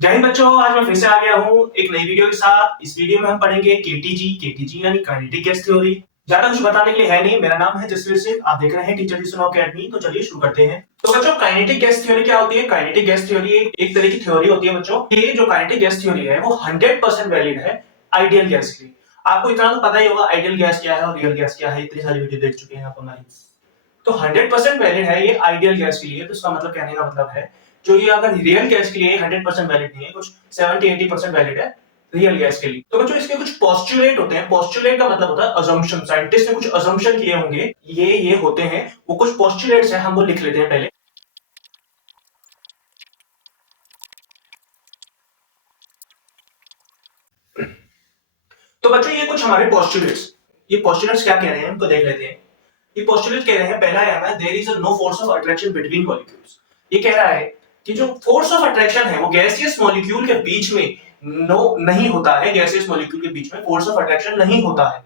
जय हिंद बच्चों, आज मैं फिर से आ गया हूँ एक नई वीडियो के साथ। इस वीडियो में हम पढ़ेंगे केटीजी यानी काइनेटिक गैस थ्योरी। ज्यादा कुछ बताने के लिए है नहीं, मेरा नाम है जसवीर सिंह, आप देख रहे हैं टीचर जी सुनो अकेडमी। तो चलिए शुरू करते हैं। तो बच्चों, काइनेटिक गैस थ्योरी क्या होती है? काइनेटिक गैस थ्योरी एक तरह की थ्योरी होती है बच्चों। ये जो काइनेटिक गैस थ्योरी है वो 100% वैलिड है आइडियल गैस के लिए। आपको इतना तो पता ही होगा आइडियल गैस क्या है और रियल गैस क्या है, इतनी सारी वीडियो देख चुके हैं आप हमारी। तो 100% वैलिड है ये आइडियल गैस के लिए। तो इसका मतलब कहने का मतलब है जो ये अगर रियल गैस के लिए 100% वैलिड नहीं है, कुछ 70-80% वैलिड है रियल गैस के लिए। तो बच्चों इसके कुछ पोस्टुलेट होते हैं। पोस्टुलेट का मतलब होता है अजम्पशन। साइंटिस्ट ने कुछ अजम्पशन किए होंगे, ये होते हैं वो कुछ पोस्टुलेट्स हैं, हम वो लिख लेते हैं पहले। तो बच्चों ये कुछ हमारे पोस्टुलेट्स, ये पोस्टुलेट्स क्या कह रहे हैं हमको देख लेते हैं। ये पोस्टुलेट कह रहे हैं, पहला है there is no force of attraction between molecules. ये कह रहा है कि जो फोर्स ऑफ अट्रैक्शन है वो गैसियस मॉलिक्यूल के बीच में नहीं होता है। गैसियस मॉलिक्यूल के बीच में फोर्स ऑफ अट्रैक्शन नहीं होता है।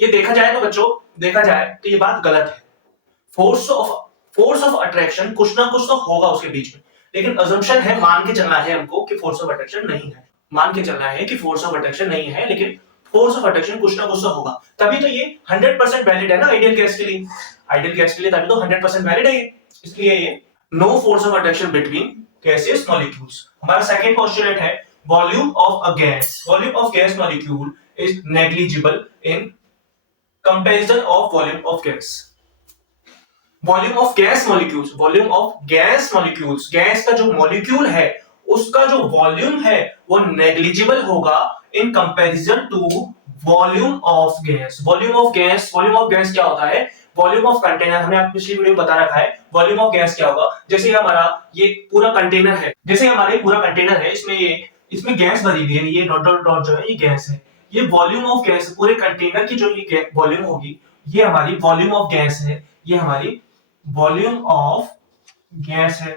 ये देखा जाए तो बच्चों, देखा जाए तो ये बात गलत है। फोर्स ऑफ अट्रैक्शन कुछ ना कुछ तो होगा उसके बीच में, लेकिन अजम्पशन है, मान के चलना है हमको कि फोर्स ऑफ अट्रैक्शन नहीं है। मान के चलना है कि फोर्स ऑफ अट्रैक्शन नहीं है, लेकिन फोर्स ऑफ अट्रैक्शन कुछ ना कुछ तो होगा। तभी तो ये 100% वैलिड है ना आइडियल गैस के लिए। आइडियल गैस के लिए तभी तो 100% वैलिड है ये। इसलिए ये no force of attraction between gaseous molecules. हमारा सेकंड पोस्टुलेट है volume of a gas. Volume of gas molecule is negligible in comparison of volume of gas. Volume of gas molecules, volume of gas molecules, gas का जो molecule है उसका जो volume है वो negligible होगा in comparison to volume of gas. Volume of gas, volume of gas क्या होता है? वॉल्यूम ऑफ कंटेनर, हमने आपको पिछली वीडियो में बता रखा है। वॉल्यूम ऑफ गैस क्या होगा? जैसे हमारा ये पूरा कंटेनर है, जैसे हमारे पूरा कंटेनर है, इसमें गैस भरी हुई है, ये डॉट डॉट डॉट जो है ये गैस है। ये वॉल्यूम ऑफ गैस, पूरे कंटेनर की जो ये वॉल्यूम होगी ये हमारी वॉल्यूम ऑफ गैस है। ये हमारी वॉल्यूम ऑफ गैस है।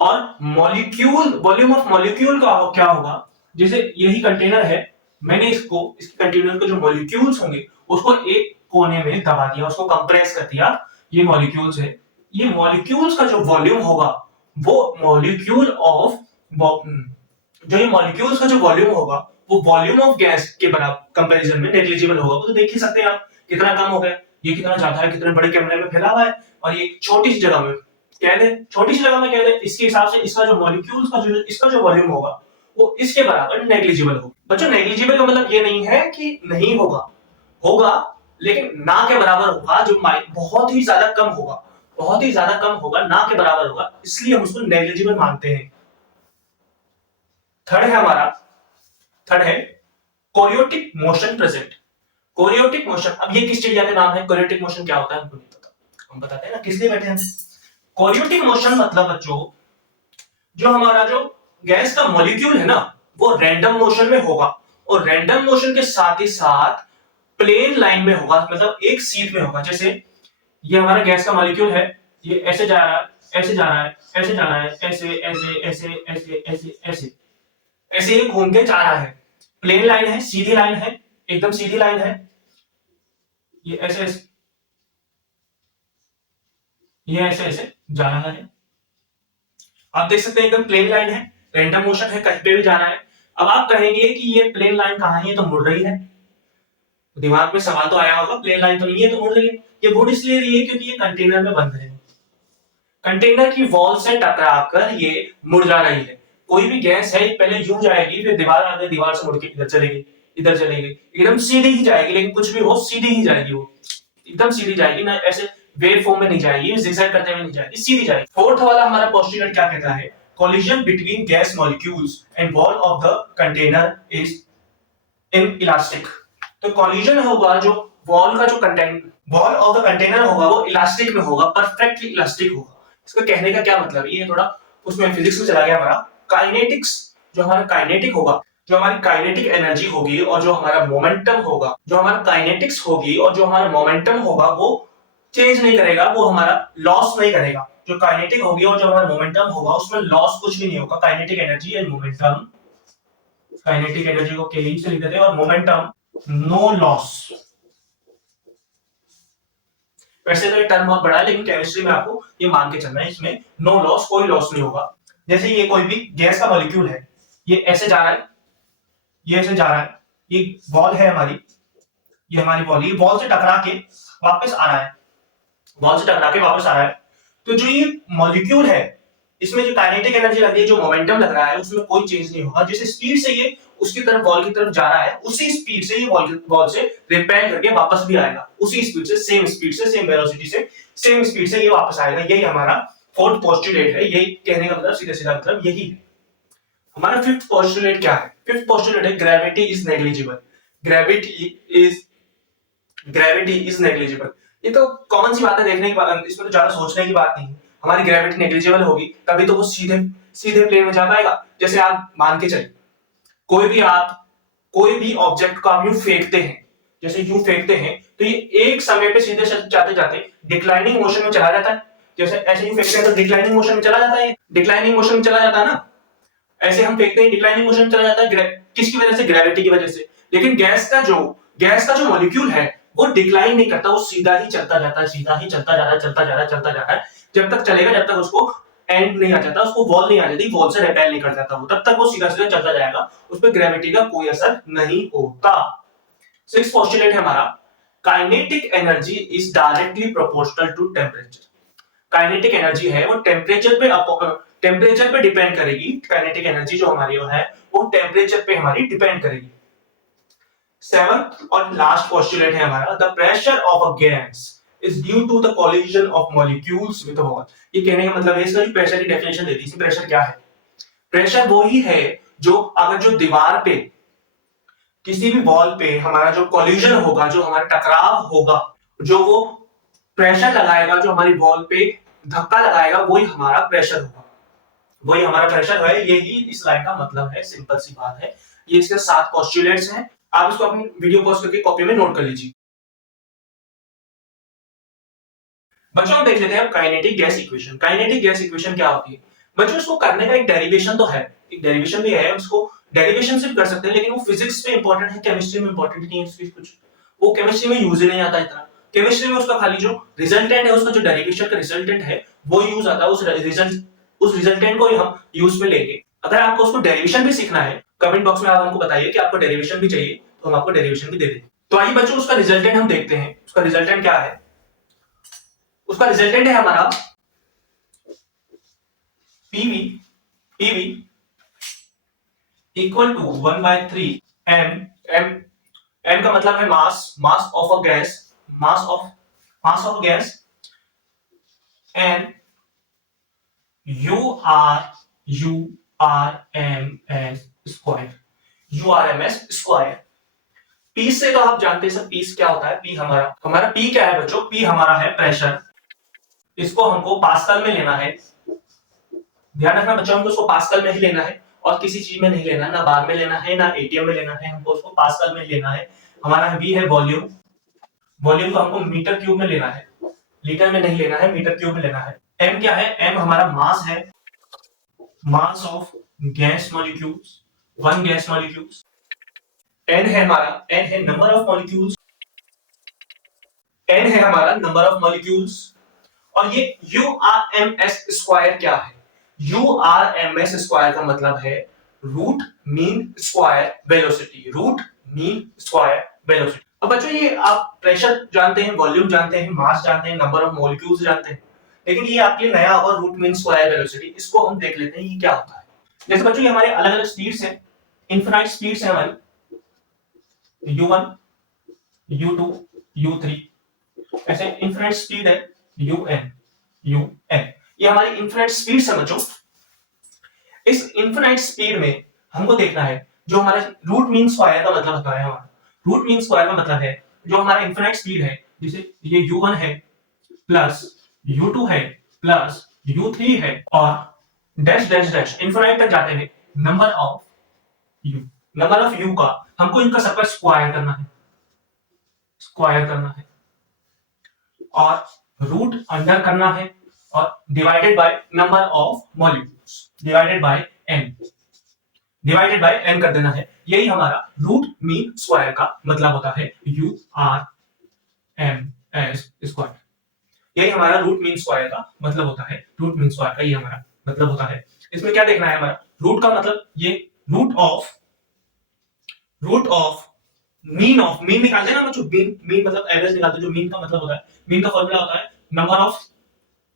और मॉलिक्यूल, वॉल्यूम ऑफ मॉलिक्यूल का क्या होगा? जैसे यही कंटेनर है, मैंने इसके कंटेनर के जो मॉलिक्यूल्स होंगे उसको एक कोने में दबा दिया, उसको कंप्रेस कर दिया। ये मॉलिक्यूल्स है, ये मॉलिक्यूल्स का जो वॉल्यूम होगा वो मॉलिक्यूल ऑफ, जो ये मॉलिक्यूल्स का जो वॉल्यूम होगा वो वॉल्यूम ऑफ गैस के बराबर कंपैरिजन में नेग्लिजिबल होगा। वो तो देख ही सकते हैं आप कितना कम हो गया। ये कितना ज्यादा है, कितने बड़े कैमरे में फैला हुआ है, और ये छोटी सी जगह में कह दे, छोटी सी जगह में कह दे, इसके हिसाब से इसका जो मॉलिक्यूल्स का जो इसका जो वॉल्यूम होगा वो इसके बराबर नेग्लिजिबल होगा। बच्चों नेग्लिजिबल का मतलब ये नहीं है कि नहीं होगा, होगा लेकिन ना के बराबर होगा, जो बहुत ही ज्यादा कम होगा, बहुत ही ज्यादा कम होगा, ना के बराबर होगा, इसलिए हम उसको नेग्लिजिबल मानते हैं। थर्ड है हमारा, थर्ड है कोरियोटिक मोशन प्रेजेंट। कोरियोटिक मोशन, अब ये किस चिड़िया का नाम है? कोरियोटिक मोशन क्या होता है हमको नहीं पता, हम बताते हैं ना किस लिए बैठे हैं। कोरियोटिक मोशन मतलब बच्चों जो हमारा जो गैस का मॉलिक्यूल है ना वो रैंडम मोशन में होगा, और रैंडम मोशन के साथ ही साथ प्लेन लाइन में होगा, मतलब एक सीध में होगा। जैसे ये हमारा गैस का मॉलिक्यूल है, ये ऐसे जा रहा है, ऐसे जा रहा है, ऐसे जा रहा है, ऐसे ऐसे ऐसे ऐसे ऐसे ऐसे ऐसे ही घूम के जा रहा है। प्लेन लाइन है, सीधी लाइन है, एकदम सीधी लाइन है। ये ऐसे ऐसे, ये ऐसे ऐसे जा रहा है, आप देख सकते हैं एकदम प्लेन लाइन है, रैंडम मोशन है, कहीं पे भी जा रहा है। अब आप कहेंगे कि ये प्लेन लाइन कहां है, ये तो मुड़ रही है। दिमाग में सवाल तो आया होगा, प्लेन लाइन तो नहीं है तो मुड़ रही है। ये मुड़ इसलिए रही है क्योंकि ये कंटेनर में बंद है, कंटेनर की वॉल से टकराकर ये मुड़ जा रही है। कोई भी गैस है पहले यूं जाएगी, फिर दीवार आगे दीवार से मुड़ के इधर चलेगी, इधर चलेगी, एकदम सीधी ही जाएगी। लेकिन कुछ भी हो सीधी ही जाएगी, वो एकदम सीधी जाएगी ना, ऐसे वेव फॉर्म में नहीं जाएगी, जिगजैग करते हुए नहीं जाएगी, सीधी जाएगी। फोर्थ वाला हमारा पोस्टुलेट क्या कहता है? collision between gas molecules and wall of the container is inelastic। तो collision होगा जो वॉल का जो content, wall of the container होगा वो इलास्टिक में होगा, परफेक्टली इलास्टिक होगा। इसका कहने का क्या मतलब है? ये थोड़ा उसमें फिजिक्स में चला गया हमारा। काइनेटिक्स, जो हमारा काइनेटिक होगा, जो हमारी काइनेटिक एनर्जी होगी और जो हमारा मोमेंटम होगा, जो हमारा काइनेटिक्स होगी और जो हमारा मोमेंटम होगा वो चेंज नहीं करेगा, वो हमारा लॉस नहीं करेगा। जो काइनेटिक होगी और जो हमारा मोमेंटम होगा उसमें लॉस कुछ भी नहीं होगा। Kinetic energy and momentum, kinetic energy को के से लिख देते हैं, और मोमेंटम नो लॉस। वैसे तो ये टर्म बहुत बड़ा है, लेकिन केमिस्ट्री में आपको ये मान के चलना है, इसमें नो लॉस, कोई लॉस नहीं होगा। जैसे ये कोई भी गैस का मॉलिक्यूल है, ये ऐसे जा रहा है, ये ऐसे जा रहा है, ये बॉल है हमारी, ये हमारी बॉल, ये बॉल से टकरा के वापस आ रहा है, बॉल से टकरा के वापस आ रहा है। तो जो ये मॉलिक्यूल है, इसमें जो काइनेटिक एनर्जी लग रही है, जो मोमेंटम लग रहा है, उसमें कोई चेंज नहीं होगा। जिस स्पीड से ये उसकी तरफ, बॉल की तरफ जा रहा है, उसी स्पीड से ये बॉल से रिपेल करके वापस भी आएगा, उसी स्पीड से, सेम स्पीड से, सेम वेलोसिटी से, सेम स्पीड से ये वापस आएगा। यही हमारा फोर्थ पोस्टुलेट है। यही कहने का मतलब, सीधा सीधा मतलब यही है। हमारा फिफ्थ पोस्टुलेट क्या है? फिफ्थ पोस्टुलेट है gravity is negligible. Gravity is negligible. ये तो कॉमन सी बात है, देखने की बात, इसमें तो ज्यादा सोचने की बात नहीं है। हमारी ग्रेविटी नेग्लिजिबल होगी तभी तो वो सीधे सीधे प्लेन में जा पाएगा। जैसे आप मान के चलिए, कोई भी ऑब्जेक्ट को आप यूं फेंकते हैं, जैसे यूं फेंकते हैं, तो ये एक समय पे सीधे जाते जाते डिक्लाइनिंग मोशन में चला जाता है। जैसे ऐसे यूं फेंकते हैं तो डिक्लाइनिंग मोशन में चला जाता है, डिक्लाइनिंग मोशन में चला जाता है ना। ऐसे हम फेंकते हैं, डिक्लाइनिंग मोशन में चला जाता है, किसकी वजह से? ग्रेविटी की वजह से। लेकिन गैस का जो मॉलिक्यूल है, वो डिक्लाइन नहीं करता, वो सीधा ही चलता जाता है, सीधा ही चलता जा रहा है, चलता जा रहा है, चलता जा रहा है, जब तक चलेगा, जब तक उसको एंड नहीं आ जाता, उसको वॉल नहीं आ जाती, वॉल से रिपेल नहीं कर जाता वो, तब तक वो सीधा सीधा चलता जाएगा, उस पर ग्रेविटी का कोई असर नहीं होता। सिक्स पोस्टुलेट है हमारा, kinetic energy is directly proportional to temperature. Kinetic energy है वो टेम्परेचर पे डिपेंड करेगी। काइनेटिक एनर्जी जो हमारी है वो टेम्परेचर पे हमारी डिपेंड करेगी। सेवंथ और लास्ट पोस्टुलेट है हमारा, the pressure of a gas is due to the collision of molecules with a wall। ये कहने का मतलब है, इसका जो प्रेशर की डेफिनेशन देती है, प्रेशर क्या है? प्रेशर वो ही है जो अगर जो दीवार पे, किसी भी वॉल पे हमारा जो कोलिजन होगा, जो हमारा टकराव होगा, जो वो प्रेशर लगाएगा, जो हमारी वॉल पे धक्का लगाएगा, वही हमारा प्रेशर होगा, वही हमारा प्रेशर है। यही इस लाइन का मतलब है, सिंपल सी बात है। ये इसके 7 पोस्टुलेट्स हैं। आप इसको अपनी वीडियो पॉज करके कॉपी में नोट कर लीजिए। बच्चों हम देख लेते हैं kinetic gas equation. Kinetic gas equation क्या होती है? बच्चों इसको करने का एक डेरिवेशन तो है, एक डेरिवेशन भी है, उसको डेरिवेशन से भी कर सकते हैं, लेकिन वो फिजिक्स में इंपॉर्टेंट है, केमिस्ट्री में इंपॉर्टेंट नहीं है इसकी कुछ, वो केमिस्ट्री में यूज ही नहीं आता इतना। केमिस्ट्री में उसका खाली जो रिजल्टेंट है, उसका जो डेरिवेशन का रिजल्टेंट है वो यूज आता है, उस रिजल्टेंट को हम यूज में लेंगे। अगर आपको उसको डेरिवेशन भी सीखना है, कमेंट बॉक्स में आप हमको बताइए कि आपको डेरिवेशन भी चाहिए, तो हम आपको डेरिवेशन भी दे देंगे। तो आइए बच्चों उसका रिजल्टेंट हम देखते हैं। उसका रिजल्टेंट क्या है? उसका रिजल्टेंट है हमारा PV equal to 1/3 m। m का मतलब है mass of a gas, mass of gas, and URMS square. P से तो आप जानते हैं सर, पी क्या होता है? पी हमारा पी क्या है बच्चों? पी हमारा है प्रेशर। इसको हमको पास्कल में लेना है, ध्यान रखना बच्चों, हमको इसको पास्कल में ही लेना है और किसी चीज में नहीं लेना, ना बार में लेना है, ना एटीएम में लेना है, हमको उसको पास्कल में लेना है। हमारा वी है वॉल्यूम, वॉल्यूम को हमको मीटर क्यूब में लेना है, लीटर में नहीं लेना है, मीटर क्यूब में लेना है। एम क्या है? एम हमारा मास है, mass of gas molecules, one gas molecules. N है हमारा, एन है नंबर ऑफ मॉलिक्यूल्स, एन है हमारा नंबर ऑफ मॉलिक्यूल्स। और ये URMS स्क्वायर क्या है? URMS स्क्वायर का मतलब है root mean square velocity, root mean square velocity. अब बच्चों ये आप प्रेशर जानते हैं, वॉल्यूम जानते हैं, मास जानते हैं, नंबर ऑफ मॉलिक्यूल्स जानते हैं, लेकिन ये आपके लिए नया होगा रूट मीन स्क्वायर वेलोसिटी। इसको हम देख लेते हैं ये क्या होता है। जैसे बच्चों ये हमारे अलग अलग स्पीड्स हैं, इनफिनाइट स्पीड्स हैं हमारी, U1 U2 U3, ऐसे इनफिनिट स्पीड है UN ये हमारी इनफिनिट स्पीड समझो। इस इनफिनिट स्पीड में हमको देखना है जो हमारा रूट मीन स्क्वायर का मतलब होता है। हमारा रूट मीन स्क्वायर का मतलब है जो हमारा इनफिनिट स्पीड है, जैसे ये U1 है प्लस U2 है प्लस U3 है और डैश डैश डैश इनफिनिट तक जाते हैं नंबर ऑफ U का हमको इनका सबका स्क्वायर करना है और रूट अंडर करना है और divided by number of molecules, divided by n कर देना है। यही हमारा रूट मीन स्क्वायर का मतलब होता है, URMS स्क्वायर। यही हमारा रूट मीन स्क्वायर का मतलब होता है, रूट मीन स्क्वायर का ये हमारा मतलब होता है। इसमें क्या देखना है हमारा, रूट का मतलब ये रूट ऑफ मीन निकालते हैं ना बच्चों, मीन मतलब एवरेज निकालते हैं, जो मीन का मतलब होता है, मीन का फॉर्मूला होता है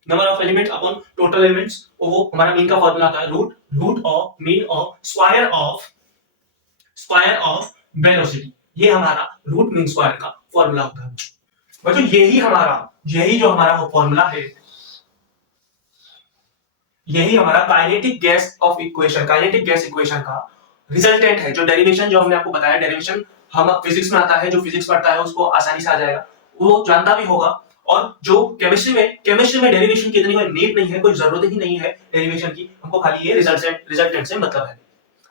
number of elements upon total elements, वो हमारा मीन का फॉर्मूला आता है root of mean of square of velocity, ये हमारा रूट मीन स्क्वायर का फॉर्मूला होता है बच्चों। यही जो हमारा फॉर्मूला है, यही हमारा काइनेटिक गैस इक्वेशन का रिजल्टेंट है। जो डेरिवेशन जो हमने आपको बताया, डेरिवेशन हम फिजिक्स में आता है, जो फिजिक्स पढ़ता है उसको आसानी से आ जाएगा, वो जानता भी होगा। और जो केमिस्ट्री में डेरिवेशन की इतनी कोई नीड नहीं है, कोई जरूरत ही नहीं है डेरिवेशन की, हमको खाली ये रिजल्टेंट से मतलब है।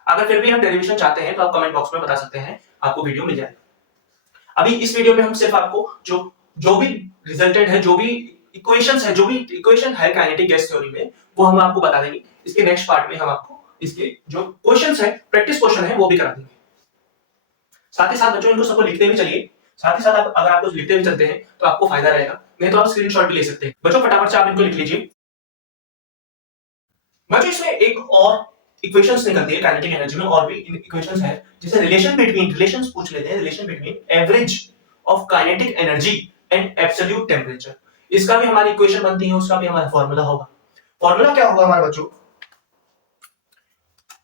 अगर फिर भी हम डेरिवेशन चाहते हैं तो आप कमेंट बॉक्स में बता सकते हैं, आपको वीडियो मिल जाएगा। अभी इस वीडियो में हम सिर्फ आपको जो भी रिजल्टेंट है, जो भी इक्वेशन है काइनेटिक गैस थ्योरी में, वो हम आपको बता देंगे। इसके नेक्स्ट पार्ट में हम आपको इसके जो क्वेश्चंस है, प्रैक्टिस क्वेश्चन है, वो भी करा देंगे। साथ ही साथ बच्चों इनको सबको लिखते भी चलिए, साथ ही साथ अगर आप कुछ लिखते भी चलते हैं तो आपको फायदा रहेगा, नहीं तो आप स्क्रीनशॉट भी ले सकते हैं। बच्चों फटाफट से आप इनको लिख लीजिए। बच्चों इसमें एक और इक्वेशंस निकलती है काइनेटिक एनर्जी में, और भी इक्वेशंस है, जैसे रिलेशंस पूछ लेते हैं, relation between average of kinetic energy and absolute temperature. इसका भी हमारी इक्वेशन बनती है, उसका भी हमारा फॉर्मूला होगा। फॉर्मूला क्या होगा हमारे बच्चों?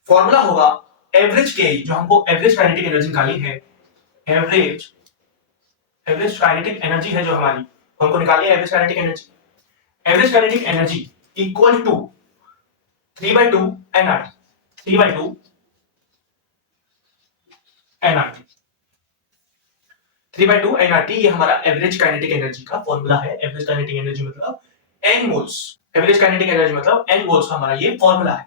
फॉर्मूला होगा एवरेज के, जो हमको एवरेज काइनेटिक एनर्जी निकाली है, एवरेज काइनेटिक एनर्जी है जो हमारी, हमको निकाली है average kinetic energy equal to 3/2 nRT, 3/2 nRT, 3/2 nRT, ये हमारा एवरेज काइनेटिक एनर्जी का फॉर्मूला है। एवरेज काइनेटिक एनर्जी मतलब n moles, average kinetic energy मतलब n मोल्स का हमारा ये फॉर्मूला है।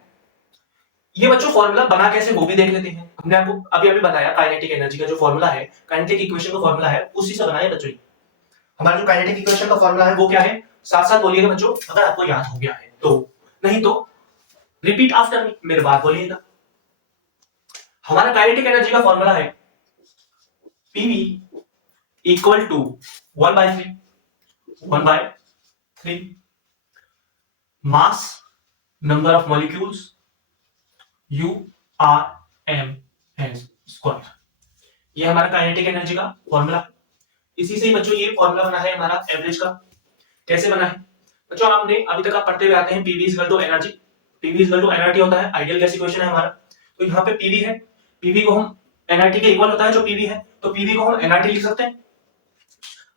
ये बच्चों फॉर्मूला बना कैसे वो भी देख लेते हैं। हमने आपको अभी बताया काइनेटिक एनर्जी का जो फॉर्मूला है, काइनेटिक इक्वेशन का फॉर्मूला है, उसी से बनाया बच्चों। हमारा जो काइनेटिक इक्वेशन का फॉर्मूला है वो क्या है, साथ साथ बोलिएगा बच्चों अगर आपको याद हो गया है तो, नहीं तो रिपीट आफ्टर मी, मेरे बात बोलिएगा। हमारा काइनेटिक एनर्जी का फॉर्मूला है PV equal to 1/3 mass number of molecules URMS square, ये हमारा काइनेटिक एनर्जी का फॉर्मूला है। इसी से ही बच्चों ये फॉर्मूला बना है हमारा एवरेज का। कैसे बना है बच्चों, आपने अभी तक आप पढ़ते हुए आते हैं, PV equal to energy, PV equal to nRT होता है, आइडियल गैस इक्वेशन है हमारा। तो यहाँ पे PV है, PV को हम nRT के इक्वल होता है जो PV है, तो PV को हम nRT लिख सकते हैं।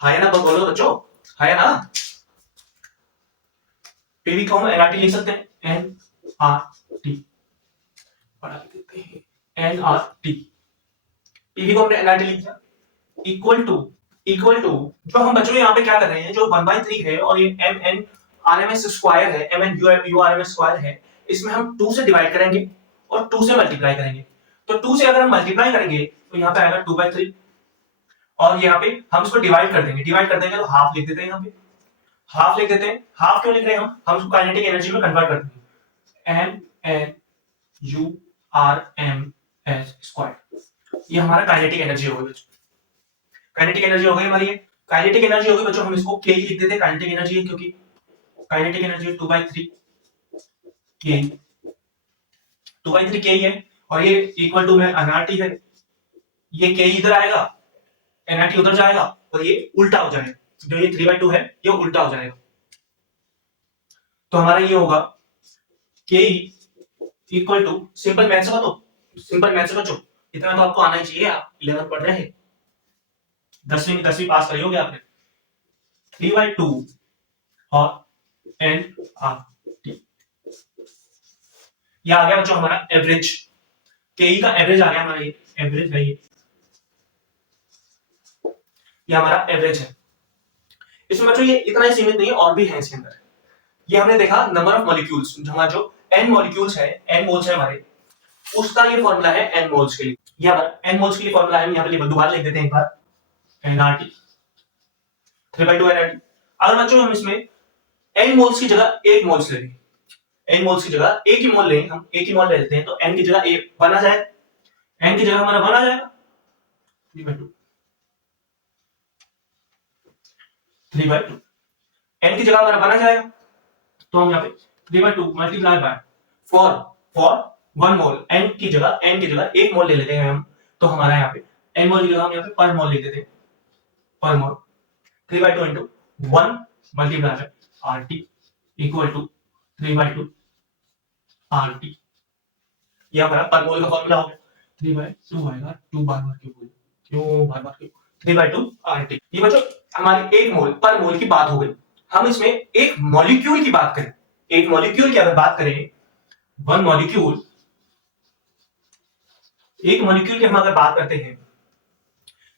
हाँ या ना बोलो बच्चों, हाँ या ना? PV को हम nRT लिख सकते हैं, nRT, पढ़ा देते हैं nRT। PV को हमने nRT लिख दिया, इक्वल टू जो हम बच्चों यहाँ पे क्या कर रहे हैं, जो 1/3 है और ये mn RMS स्क्वायर है, mn URMS स्क्वायर है, इसमें हम 2 से डिवाइड करेंगे और 2 से मल्टीप्लाई करेंगे। तो 2 से अगर हम मल्टीप्लाई करेंगे तो यहाँ पे आएगा 2/3, और यहाँ पे हम इसको डिवाइड कर देंगे तो हाफ लिख देते हैं। यहाँ पे हाफ लिख देते हैं। हाफ क्यों लिख रहे हैं हम इसको काइनेटिक एनर्जी में कन्वर्ट कर देंगे, MN स्क्वायर, ये हमारा काइनेटिक एनर्जी हो गई बच्चों। काइनेटिक एनर्जी हो गई हमारी, काइनेटिक एनर्जी हो गई बच्चों, हम इसको के लिख देते हैं, काइनेटिक एनर्जी है क्योंकि काइनेटिक एनर्जी 2/3 के, 2/3 के है, और ये इक्वल टू में nRT है, ये के इधर आएगा, nRT उधर जाएगा और ये उल्टा हो जाएगा, जो ये 3/2 है ये उल्टा हो जाएगा। तो हमारा ये होगा के इक्वल टू, सिंपल मैथ्स बच्चों, इतना तो आपको आना ही चाहिए, आप 11th पढ़ रहे हैं, 10वीं पास करी होगी आपने। 3/2 और nRT, ये आ गया बच्चों हमारा एवरेज, के का एवरेज आ गया हमारा, ये एवरेज है, ये हमारा एवरेज है। इसमें बच्चों ये इतना ही सीमित नहीं है, और भी है इसके अंदर। ये हमने देखा नंबर ऑफ मॉलिक्यूल्स, हमारा जो n मॉलिक्यूल्स है, n मोल्स है हमारे, उसका ये फॉर्मूला है n मोल्स के लिए। यहाँ पर n मोल्स के लिए फॉर्मूला है, यहाँ पे दोबारा लिख देते हैं एक बार, nRT 3/2 nRT। अगर बच्चों हम इसमें n मोल्स की जगह 1 मोल्स ले लें, n मोल्स की जगह एक ही मोल लें, हम एक ही मोल ले लेते हैं, तो n की जगह 1 बना जाए, n की जगह हमारा 1 आ जाएगा, 3/2 n की जगह हमारा 1 आ जाएगा, तो हम यहाँ पे 3/2 multiply by for 1 mole, n की जगह 1 मोल ले लेते हैं हम, तो हमारा यहाँ पे n मोल की जगह हम यहाँ पे पर मोल लिख देते हैं, पर मोल 3/2 into 1 मल्टीप्लाई में RT इक्वल टू 3/2 RT। ये हमारा पर मोल का फॉर्मूला हो गया। 3/2 आएगा, 2 बार बार क्यों बार बार क्यों 3/2 RT। ये बच्चों हमारी 1 मोल पर मोल की बात हो गई। हम इसमें एक मॉलिक्यूल की बात करें, एक मॉलिक्यूल की अगर बात करें, वन मॉलिक्यूल, एक मॉलिक्यूल की हम अगर बात करते हैं,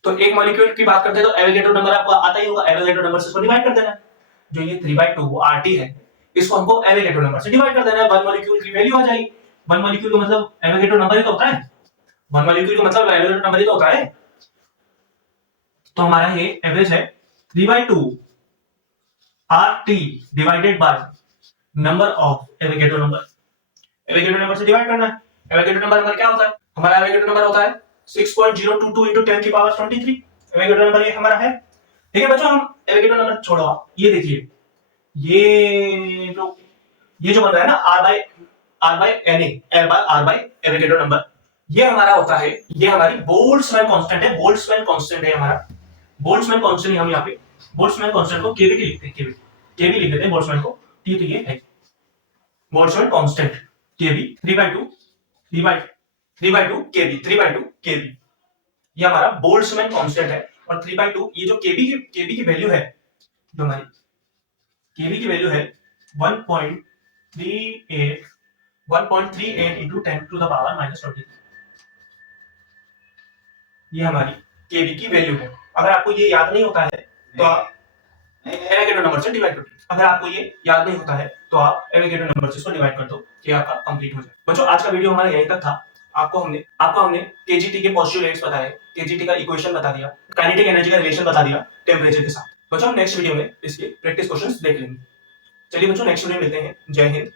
तो एक मॉलिक्यूल की बात करते हैं तो एवोगैड्रो नंबर आपको आता ही होगा, एवोगैड्रो नंबर से इसको डिवाइड कर देना है। जो ये 3/2 RT है, इसको हमको एवोगैड्रो नंबर से डिवाइड कर देना है, वन मॉलिक्यूल की वैल्यू आ जाएगी। वन मॉलिक्यूल का मतलब एवोगैड्रो नंबर ही तो होता है, वन मॉलिक्यूल का मतलब एवोगैड्रो नंबर ही तो होता है। तो हमारा ये एवरेज है 3/2 RT divided by number of Avogadro number. Avogadro number से डिवाइड करना है। एवोगैड्रो नंबर हमारा क्या होता है? हमारा एवोगैड्रो नंबर होता है 6.022 into 10 की पावर 23। एवोगैड्रो नंबर ये हमारा है। ठीक है बच्चों, हम एवोगैड्रो नंबर छोड़ो, ये देखिए, ये जो बन रहा है ना R by Na, L by R by Avogadro number, ये हमारा होता है, ये हमारी बोल्ट्जमैन कांस्टेंट है, बोल्ट्जमैन कांस्टेंट है हमारा। बोल्ट्जमैन कांस्टेंट हम यहाँ पे बोल्ट्जमैन कांस्टेंट को केवीटी लिखते हैं, केवी लिख देते हैं बोल्ट्जमैन को, टी तो ये है बोल्ट्जमैन कांस्टेंट केवी 3/2 केवी, ये हमारा बोल्ट्जमैन कांस्टेंट है। और 3/2 ये जो केवी की वैल्यू है, जो हमारी केवी की वैल्यू है 1.38 into 10 to the power -23, ये हमारी केवी की वैल्यू है। अगर आपको ये याद नहीं होता है तो आप एवोगैड्रो नंबर से डिवाइड कर दो। अगर आपको ये याद नहीं होता है तो आप एवोगैड्रो नंबर से इसको डिवाइड कर दो कि आपका कंप्लीट हो जाए। बच्चों आज का वीडियो हमारा यहीं तक था। आपको हमने केजीटी के पोस्टुलेट्स बताए, केजीटी का इक्वेशन बता दिया, काइनेटिक एनर्जी का रिलेशन बता दिया टेम्परेचर के साथ। बच्चों नेक्स्ट वीडियो में इसके प्रैक्टिस क्वेश्चंस देख लेंगे। चलिए बच्चों नेक्स्ट वीडियो में मिलते हैं। जय हिंद।